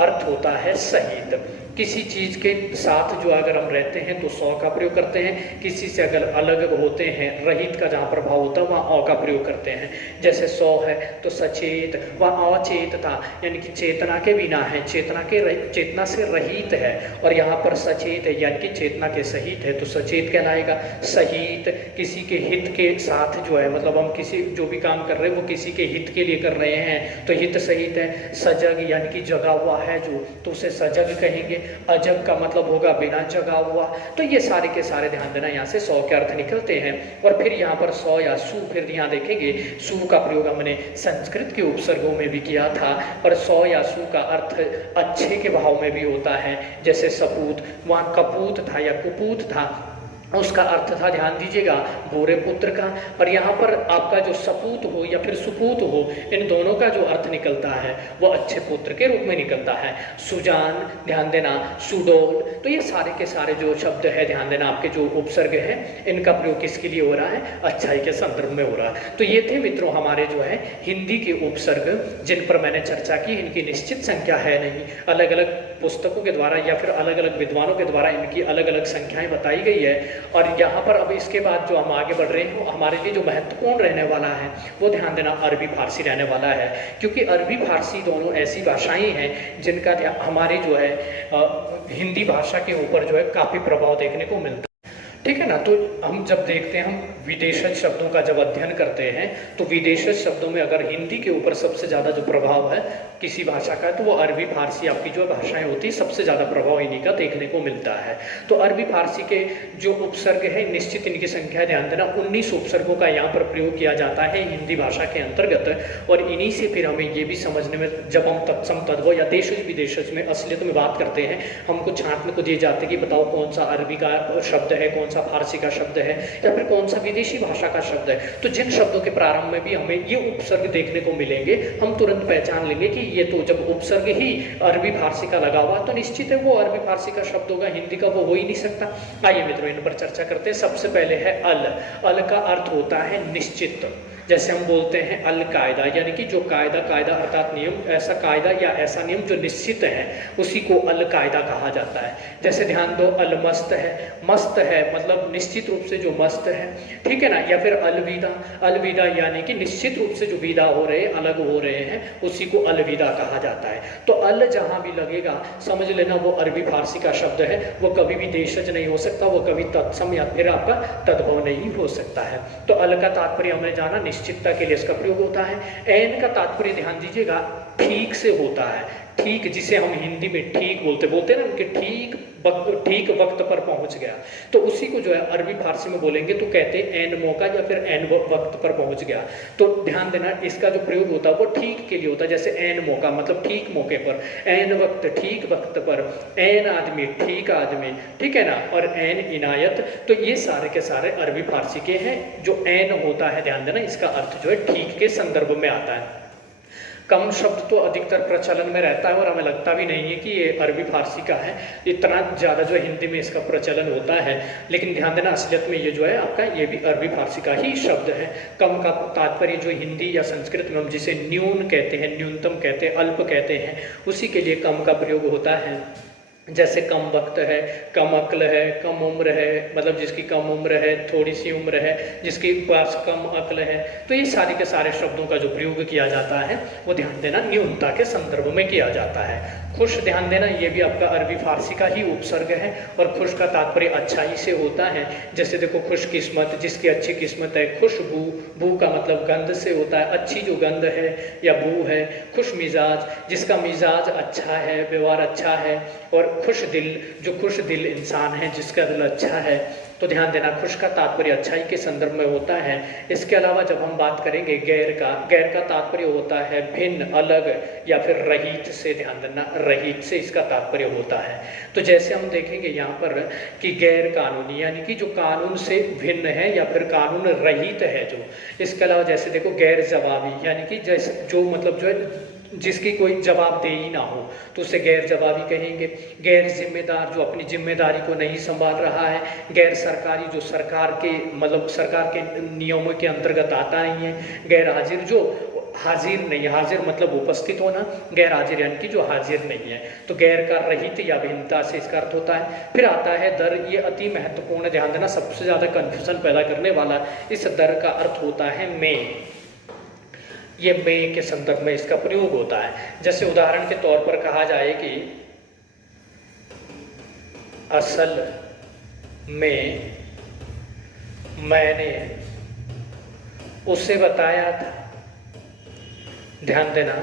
अर्थ होता है सहित। किसी चीज के साथ जो अगर हम रहते हैं तो 100 का प्रयोग करते हैं, किसी से अगर अलग होते हैं, रहित का जहाँ पर भाव होता है वहाँ औ का प्रयोग करते हैं। जैसे 100 है तो सचेत, वह अचेतता यानी कि चेतना के बिना है, चेतना से रहित है। और यहाँ पर सचेत है यानी कि चेतना के सहित है, तो सचेत कहलाएगा। सहित किसी के हित के साथ जो है, मतलब हम किसी जो भी काम कर रहे हैं वो किसी के हित के लिए कर रहे हैं, तो हित सहित है। सजग यानी कि जगा हुआ है जो, तो उसे सजग कहेंगे। अजब का मतलब होगा बिना जगा हुआ। तो ये सारे के सारे ध्यान देना यहाँ से 100 के अर्थ निकलते हैं। और फिर यहाँ पर 100 या सु, फिर यहाँ देखेंगे सु का प्रयोग हमने संस्कृत के उपसर्गों में भी किया था। और 100 या सु का अर्थ अच्छे के भाव में भी होता है। जैसे सपूत, वहाँ कपूत था या कुपूत था, उसका अर्थ था ध्यान दीजिएगा बुरे पुत्र का। और यहाँ पर आपका जो सपूत हो या फिर सुपूत हो, इन दोनों का जो अर्थ निकलता है वो अच्छे पुत्र के रूप में निकलता है। सुजान, ध्यान देना, सुडोल। तो ये सारे के सारे जो शब्द है ध्यान देना आपके जो उपसर्ग है, इनका प्रयोग किसके लिए हो रहा है, अच्छाई के संदर्भ में हो रहा है। तो ये थे मित्रों हमारे जो है हिंदी के उपसर्ग, जिन पर मैंने चर्चा की। इनकी निश्चित संख्या है नहीं, अलग अलग पुस्तकों के द्वारा या फिर अलग अलग विद्वानों के द्वारा इनकी अलग अलग संख्याएं बताई गई है। और यहाँ पर अब इसके बाद जो हम आगे बढ़ रहे हैं हमारे लिए जो महत्वपूर्ण रहने वाला है वो ध्यान देना अरबी फारसी रहने वाला है। क्योंकि अरबी फारसी दोनों ऐसी भाषाएं हैं जिनका हमारे जो है हिंदी भाषा के ऊपर जो है काफ़ी प्रभाव देखने को मिलता है। ठीक है ना। तो हम जब देखते हैं, हम विदेशज शब्दों का जब अध्ययन करते हैं, तो विदेशज शब्दों में अगर हिंदी के ऊपर सबसे ज़्यादा जो प्रभाव है किसी भाषा का, तो वो अरबी फारसी आपकी जो भाषाएं होती है, सबसे ज़्यादा प्रभाव इन्हीं का देखने को मिलता है। तो अरबी फारसी के जो उपसर्ग है, निश्चित इनकी संख्या ध्यान देना 19 उपसर्गों का यहाँ पर प्रयोग किया जाता है हिंदी भाषा के अंतर्गत। और इन्हीं से फिर हमें ये भी समझने में, जब हम तत्सम तद्भव या देशज विदेशज में असलियत में बात करते हैं, हमको छांटने को दिए जाते हैं कि बताओ कौन सा अरबी का शब्द है, कौन सा फारसी का शब्द है, या फिर कौन सा विदेशी भाषा का शब्द है। तो जिन शब्दों के प्रारंभ में भी हमें ये उपसर्ग देखने को मिलेंगे, हम तुरंत पहचान लेंगे कि ये तो जब उपसर्ग ही अरबी फारसी का लगा हुआ, तो निश्चित है वो अरबी फारसी का शब्द होगा, हिंदी का वो हो ही नहीं सकता। आइए मित्रों इन पर चर्चा करते हैं। सबसे पहले है अल। अल का अर्थ होता है निश्चित। जैसे हम बोलते हैं अल कायदा, यानी कि जो कायदा, कायदा अर्थात नियम, ऐसा कायदा या ऐसा नियम जो निश्चित है, उसी को अल कायदा कहा जाता है। जैसे ध्यान दो, अल मस्त है। मस्त है मतलब निश्चित रूप से जो मस्त है, ठीक है ना। या फिर अलविदा। अलविदा यानी कि निश्चित रूप से जो विदा हो रहे, अलग हो रहे हैं, उसी को अलविदा कहा जाता है। तो अल जहाँ भी लगेगा समझ लेना वो अरबी फारसी का शब्द है, वो कभी भी देशज नहीं हो सकता, वो कभी तत्सम या फिर आपका तद्भव नहीं हो सकता है। तो अल का तात्पर्य हमने जाना, निश्चितता के लिए इसका प्रयोग होता है। एन का तात्पर्य ध्यान दीजिएगा, ठीक से होता है। ठीक, जिसे हम हिंदी में ठीक बोलते हैं ना, उनके ठीक वक्त पर पहुंच गया, तो उसी को जो है अरबी फारसी में बोलेंगे तो कहते हैं एन मौका या फिर एन वक्त पर पहुंच गया। तो ध्यान देना, इसका जो प्रयोग होता है वो ठीक के लिए होता है। जैसे एन मौका मतलब ठीक मौके पर, एन वक्त ठीक वक्त पर, एन आदमी ठीक आदमी, ठीक है ना, और एन इनायत। तो ये सारे के सारे अरबी फारसी के हैं। जो एन होता है ध्यान देना, इसका अर्थ जो है ठीक के संदर्भ में आता है। कम शब्द तो अधिकतर प्रचलन में रहता है और हमें लगता भी नहीं है कि ये अरबी फारसी का है, इतना ज़्यादा जो हिंदी में इसका प्रचलन होता है। लेकिन ध्यान देना, असलियत में ये जो है आपका, ये भी अरबी फारसी का ही शब्द है। कम का तात्पर्य जो हिंदी या संस्कृत में हम जिसे न्यून कहते हैं, न्यूनतम कहते हैं, अल्प कहते हैं, उसी के लिए कम का प्रयोग होता है। जैसे कम वक्त है, कम अक्ल है, कम उम्र है, मतलब जिसकी कम उम्र है, थोड़ी सी उम्र है, जिसके पास कम अक्ल है। तो ये सारे के सारे शब्दों का जो प्रयोग किया जाता है वो ध्यान देना न्यूनता के संदर्भ में किया जाता है। खुश, ध्यान देना, ये भी आपका अरबी फारसी का ही उपसर्ग है और खुश का तात्पर्य अच्छाई से होता है। जैसे देखो, खुश किस्मत, जिसकी अच्छी किस्मत है। खुशबू, बू का मतलब गंध से होता है, अच्छी जो गंध है या बू है। खुश मिजाज, जिसका मिजाज अच्छा है, व्यवहार अच्छा है। और खुश दिल, जो खुश दिल इंसान है, जिसका दिल अच्छा है। तो ध्यान देना, खुश का तात्पर्य अच्छाई के संदर्भ में होता है। इसके अलावा जब हम बात करेंगे गैर का, गैर का तात्पर्य होता है भिन्न, अलग या फिर रहित से। ध्यान देना, रहित से इसका तात्पर्य होता है। तो जैसे हम देखेंगे यहाँ पर कि गैर कानूनी, यानी कि जो कानून से भिन्न है या फिर कानून रहित है जो। इसके अलावा जैसे देखो, गैर जवाबी, यानी कि जैसे जो मतलब जो है जिसकी कोई जवाबदेही ना हो, तो उसे गैर जवाबी कहेंगे। गैर जिम्मेदार, जो अपनी जिम्मेदारी को नहीं संभाल रहा है। गैर सरकारी, जो सरकार के मतलब सरकार के नियमों के अंतर्गत आता नहीं है। गैर हाजिर, जो हाजिर नहीं है, हाजिर मतलब उपस्थित होना, गैर हाजिर यानी कि जो हाजिर नहीं है। तो गैर का रहित या भिन्नता से इसका अर्थ होता है। फिर आता है दर, ये अति महत्वपूर्ण, ध्यान देना, सबसे ज़्यादा कन्फ्यूजन पैदा करने वाला। इस दर का अर्थ होता है में। ये में के संदर्भ में इसका प्रयोग होता है। जैसे उदाहरण के तौर पर कहा जाए कि असल में मैंने उसे बताया था। ध्यान देना,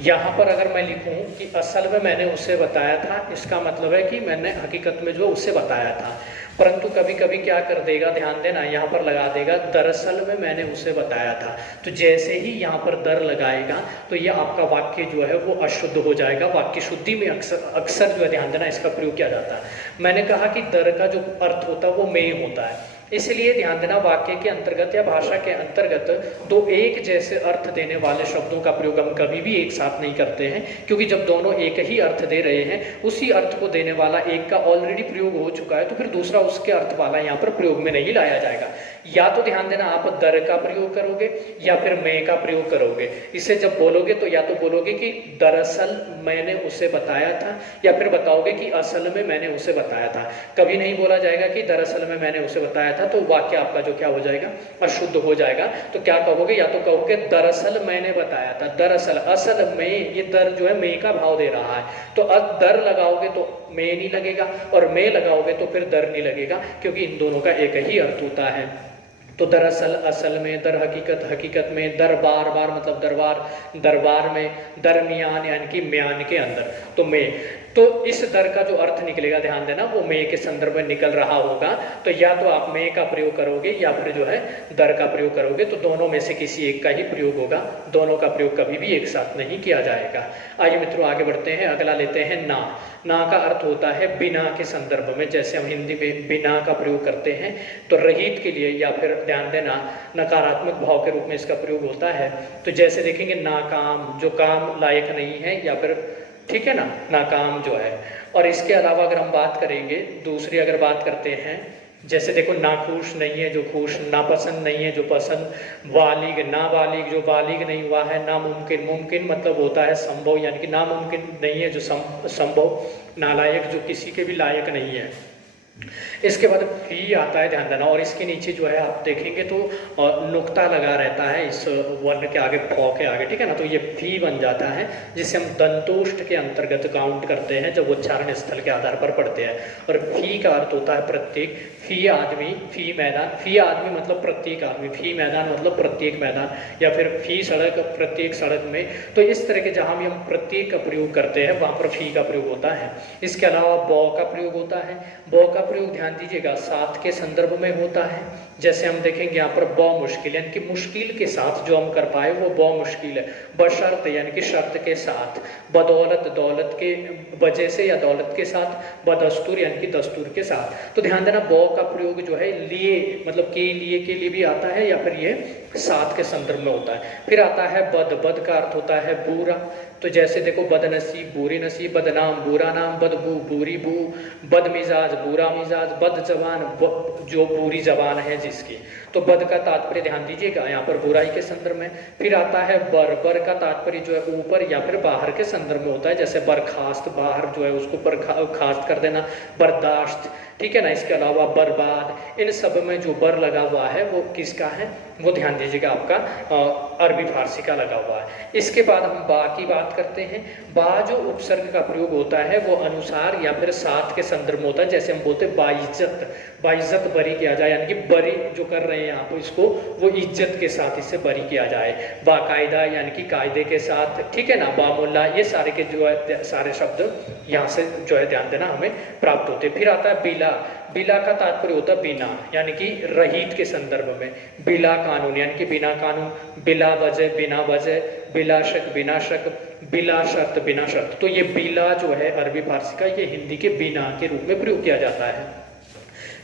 यहाँ पर अगर मैं लिखूं कि असल में मैंने उसे बताया था, इसका मतलब है कि मैंने हकीकत में जो उसे बताया था। परंतु कभी कभी क्या कर देगा, ध्यान देना, यहाँ पर लगा देगा दरअसल में मैंने उसे बताया था। तो जैसे ही यहाँ पर दर लगाएगा तो ये आपका वाक्य जो है वो अशुद्ध हो जाएगा। वाक्य शुद्धि में अक्सर जो है ध्यान देना इसका प्रयोग किया जाता है। मैंने कहा कि दर का जो अर्थ होता है वो में होता है, इसलिए ध्यान देना वाक्य के अंतर्गत या भाषा के अंतर्गत दो एक जैसे अर्थ देने वाले शब्दों का प्रयोग हम कभी भी एक साथ नहीं करते हैं, क्योंकि जब दोनों एक ही अर्थ दे रहे हैं, उसी अर्थ को देने वाला एक का ऑलरेडी प्रयोग हो चुका है, तो फिर दूसरा उसके अर्थ वाला यहाँ पर प्रयोग में नहीं लाया जाएगा। या तो ध्यान देना आप दर का प्रयोग करोगे या फिर मैं का प्रयोग करोगे। इसे जब बोलोगे तो या तो बोलोगे कि दरअसल मैंने उसे बताया था, या फिर बताओगे कि असल में मैंने उसे बताया था। कभी नहीं बोला जाएगा कि दरअसल में मैंने उसे बताया था तो वाक्य आपका जो क्या हो जाएगा, अशुद्ध हो जाएगा। तो क्या कहोगे, या तो कहोगे दरअसल मैंने बताया था, दरअसल, असल में, ये दर जो है में का भाव दे रहा है, तो दर लगाओगे तो में नहीं लगेगा, और में लगाओगे तो फिर दर नहीं लगेगा, क्योंकि इन दोनों का एक ही अर्थ होता है। तो दरअसल, असल में, दर हकीकत, हकीकत में, दरबार, बार मतलब दरबार, दरबार में, दरमियान यानी कि म्यान के अंदर, तो में। तो इस दर का जो अर्थ निकलेगा, ध्यान देना, वो में के संदर्भ में निकल रहा होगा। तो या तो आप में का प्रयोग करोगे या फिर जो है दर का प्रयोग करोगे, तो दोनों में से किसी एक का ही प्रयोग होगा, दोनों का प्रयोग कभी भी एक साथ नहीं किया जाएगा। आइए मित्रों आगे बढ़ते हैं, अगला लेते हैं ना। ना का अर्थ होता है बिना के संदर्भ में, जैसे हम हिंदी में बिना का प्रयोग करते हैं, तो रहित के लिए या फिर ध्यान देना नकारात्मक भाव के रूप में इसका प्रयोग होता है। तो जैसे देखेंगे नाकाम, जो काम लायक नहीं है, या फिर ठीक है ना, नाकाम जो है। और इसके अलावा अगर हम बात करेंगे, दूसरी अगर बात करते हैं, जैसे देखो नाखुश नहीं है जो खुश, नापसंद नहीं है जो पसंद, वालिग, नाबालिग जो बालिग नहीं हुआ है, नामुमकिन, मुमकिन मतलब होता है संभव, यानी कि नामुमकिन नहीं है जो संभव, नालायक जो किसी के भी लायक नहीं है। इसके बाद फी आता है, ध्यान देना, और इसके नीचे जो है आप देखेंगे तो नुक्ता लगा रहता है इस वर्ण के आगे, फ के आगे, ठीक है ना, तो ये फी बन जाता है, जिसे हम दंतोष्ठ के अंतर्गत काउंट करते हैं जब उच्चारण स्थल के आधार पर पढ़ते हैं। और फी का अर्थ होता है प्रत्येक, फी आदमी, फी मैदान, फी आदमी मतलब प्रत्येक आदमी, फी मैदान मतलब प्रत्येक मैदान, या फिर फी सड़क, प्रत्येक सड़क में। तो इस तरह के जहाँ भी हम प्रत्येक का प्रयोग करते हैं वहाँ पर फी का प्रयोग होता है। इसके अलावा बौ का प्रयोग होता है। बौ का प्रयोग ध्यान दीजिएगा साथ के संदर्भ में होता है। जैसे हम देखेंगे यहाँ पर बौ मुश्किल, यानी कि मुश्किल के साथ जो हम कर पाए वो बौ मुश्किल है। बशर्त यानी कि शर्त के साथ। बदौलत, दौलत के वजह से या दौलत के साथ। बदस्तूर यानी कि दस्तूर के साथ। तो ध्यान देना बौ का प्रयोग जो है लिए मतलब के लिए भी आता है, या फिर ये साथ के संदर्भ में होता है। फिर आता है बद, बद का अर्थ होता है बुरा। तो जैसे देखो बदनसीब, बुरी नसीब, बदनाम, बुरा नाम, बदबू, बुरी बू, बदमिजाज, बुरा मिजाज, बद जबान, जो बुरी जबान है जिसकी। तो बद का तात्पर्य ध्यान दीजिएगा यहाँ पर बुराई के संदर्भ में। फिर आता है बर, बर का तात्पर्य जो है ऊपर या फिर बाहर के संदर्भ में होता है, जैसे बर्खास्त, बाहर जो है उसको बर्खास्त कर देना, बर्दाश्त, ठीक है ना। इसके अलावा बर्बाद, इन सब में जो बर लगा हुआ है वो किसका है, वो ध्यान दीजिएगा आपका अरबी फारसी का लगा हुआ है। इसके बाद हम बा की बात करते हैं। बा जो उपसर्ग का प्रयोग होता है वो अनुसार या फिर साथ के संदर्भ में होता है। जैसे हम बोलते हैं बाइज्जत, बाइज्जत बरी किया जाए, यानी कि बरी जो कर रहे हैं आप इसको, वो इज्जत के साथ इससे बरी किया जाए। बाकायदा यानी कि कायदे के साथ, ठीक है ना। बामुल्ला, ये सारे के जो है सारे शब्द यहाँ से जो है ध्यान देना हमें प्राप्त होते हैं। फिर आता है बिला, बिला का तात्पर्य होता है बिना, यानी कि रहित के संदर्भ में। बिला कानून यानी कि बिना कानून, बिला वजह, बिना वजह, बिला शक, बिना शक, बिला शर्त, बिना शर्त। तो ये बिला जो है अरबी फारसी का, ये हिंदी के बिना के रूप में प्रयोग किया जाता है।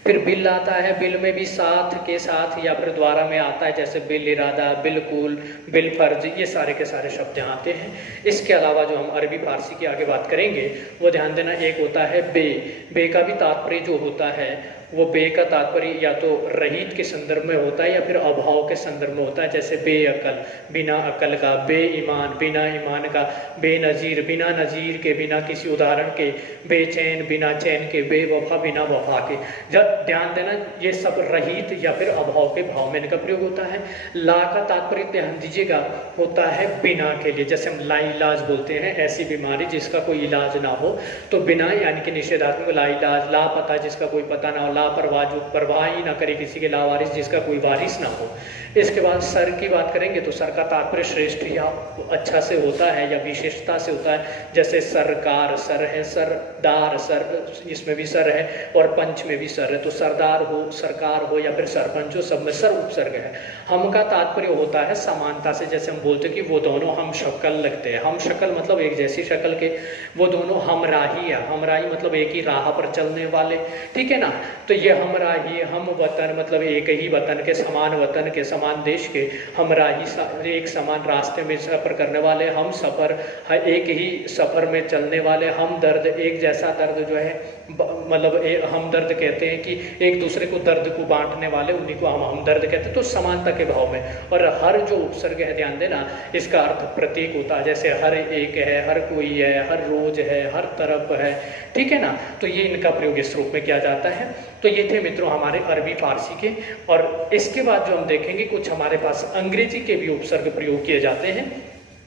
फिर बिल आता है, बिल में भी साथ के साथ या फिर द्वारा में आता है, जैसे बिल इरादा, बिल्कुल, बिल फर्ज, ये सारे के सारे शब्द यहाँ आते हैं। इसके अलावा जो हम अरबी फारसी की आगे बात करेंगे वो ध्यान देना, एक होता है बे। बे का भी तात्पर्य जो होता है वो बे का तात्पर्य या तो रहित के संदर्भ में होता है या फिर अभाव के संदर्भ में होता है, जैसे बेअकल, बिना अकल का, बेईमान, बिना ईमान का, बेनजीर, बिना नजीर के, बिना किसी उदाहरण के, बेचैन, बिना चैन के, बेवफा, बिना वफा के। जब ध्यान देना ये सब रहित या फिर अभाव के भाव में इनका प्रयोग होता है। ला का तात्पर्य ध्यान दीजिएगा होता है बिना के लिए, जैसे हम लाइलाज बोलते हैं, ऐसी बीमारी जिसका कोई इलाज ना हो, तो बिना यानी कि निषेधात्मक लाइलाज, लापता जिसका कोई पता ना हो, लापरवाह जो परवाह ही ना करे किसी के, लावारिस जिसका कोई वारिस ना हो। इसके बाद सर की बात करेंगे तो सर का तात्पर्य श्रेष्ठ या अच्छा से होता है या विशेषता से होता है, जैसे सरकार, सर है, सरदार, सर, इसमें भी सर है, और पंच में भी सर है। तो सरदार हो, सरकार हो या फिर सरपंच हो, सब में सर उपसर्ग है। हम का तात्पर्य होता है समानता से, जैसे हम बोलते हैं कि वो दोनों हम शक्ल लगते हैं। हम शक्ल मतलब एक जैसी शक्ल के, वो दोनों हमराही है। हमराही मतलब एक ही राह पर चलने वाले, ठीक है ना। तो ये हमराही, हम वतन मतलब एक ही वतन के, समान वतन के, समान देश के, हमराही एक समान रास्ते में सफर करने वाले, हम सफर एक ही सफर में चलने वाले, हम दर्द एक जैसा दर्द जो है मतलब हमदर्द कहते हैं कि एक दूसरे को दर्द को बांटने वाले, उन्हीं को हम हमदर्द कहते हैं। तो समानता के भाव में, और हर जो उपसर्ग है ध्यान देना, इसका अर्थ प्रतीक होता है, जैसे हर एक है, हर कोई है, हर रोज है, हर तरफ है, ठीक है ना। तो ये इनका प्रयोग इस रूप में किया जाता है। तो ये थे मित्रों हमारे अरबी फारसी के। और इसके बाद जो हम देखेंगे, कुछ हमारे पास अंग्रेजी के भी उपसर्ग प्रयोग किए जाते हैं,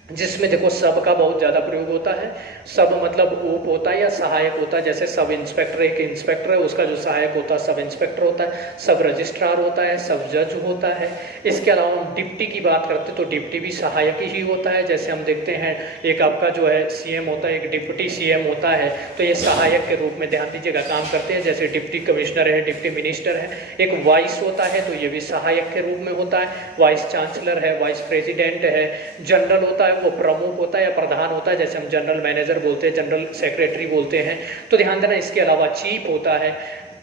जिसमें देखो सब का बहुत ज़्यादा प्रयोग होता है। सब मतलब ओप होता है या सहायक होता है, जैसे सब इंस्पेक्टर, एक इंस्पेक्टर है, उसका जो सहायक होता है सब इंस्पेक्टर होता है। सब रजिस्ट्रार होता है, सब जज होता है। इसके अलावा हम डिप्टी की बात करते हैं तो डिप्टी भी सहायक ही होता है। जैसे हम देखते हैं एक आपका जो है सीएम होता है, एक डिप्टी सीएम होता है, तो ये सहायक के रूप में ध्यान दीजिएगा काम करते हैं। जैसे डिप्टी कमिश्नर है, डिप्टी मिनिस्टर है। एक वाइस होता है तो ये भी सहायक के रूप में होता है। वाइस चांसलर है, वाइस प्रेसिडेंट है। जनरल होता है, वो प्रमुख होता है या प्रधान होता है, जैसे हम जनरल मैनेजर बोलते हैं, जनरल सेक्रेटरी बोलते हैं। तो ध्यान देना, इसके अलावा चीफ होता है।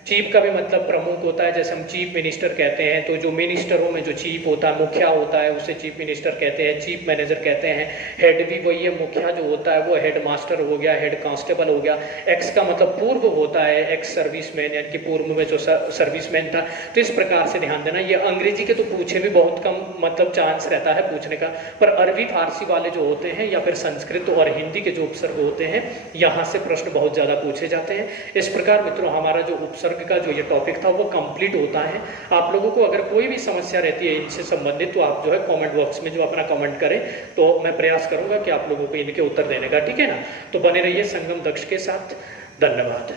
चीफ का भी मतलब प्रमुख होता है, जैसे हम चीफ मिनिस्टर कहते हैं। तो जो मिनिस्टरों में जो चीफ होता है, मुखिया होता है, उसे चीफ मिनिस्टर कहते हैं, चीफ मैनेजर कहते हैं। हेड भी वही है, मुखिया जो होता है वो हेड मास्टर हो गया, हेड कांस्टेबल हो गया। एक्स का मतलब पूर्व होता है, एक्स सर्विसमैन, यानी कि पूर्व में जो सर्विसमैन था। तो इस प्रकार से ध्यान देना, ये अंग्रेजी के तो पूछे भी बहुत कम मतलब चांस रहता है पूछने का, पर अरबी फारसी वाले जो होते हैं या फिर संस्कृत और हिंदी के जो उपसर्ग होते हैं, यहाँ से प्रश्न बहुत ज़्यादा पूछे जाते हैं। इस प्रकार मित्रों हमारा जो उपसर्ग का जो ये टॉपिक था वो कंप्लीट होता है। आप लोगों को अगर कोई भी समस्या रहती है इनसे संबंधित, तो आप जो है कमेंट बॉक्स में जो अपना कमेंट करें, तो मैं प्रयास करूंगा कि आप लोगों को इनके उत्तर देने का, ठीक है ना। तो बने रहिए संगम दक्ष के साथ। धन्यवाद।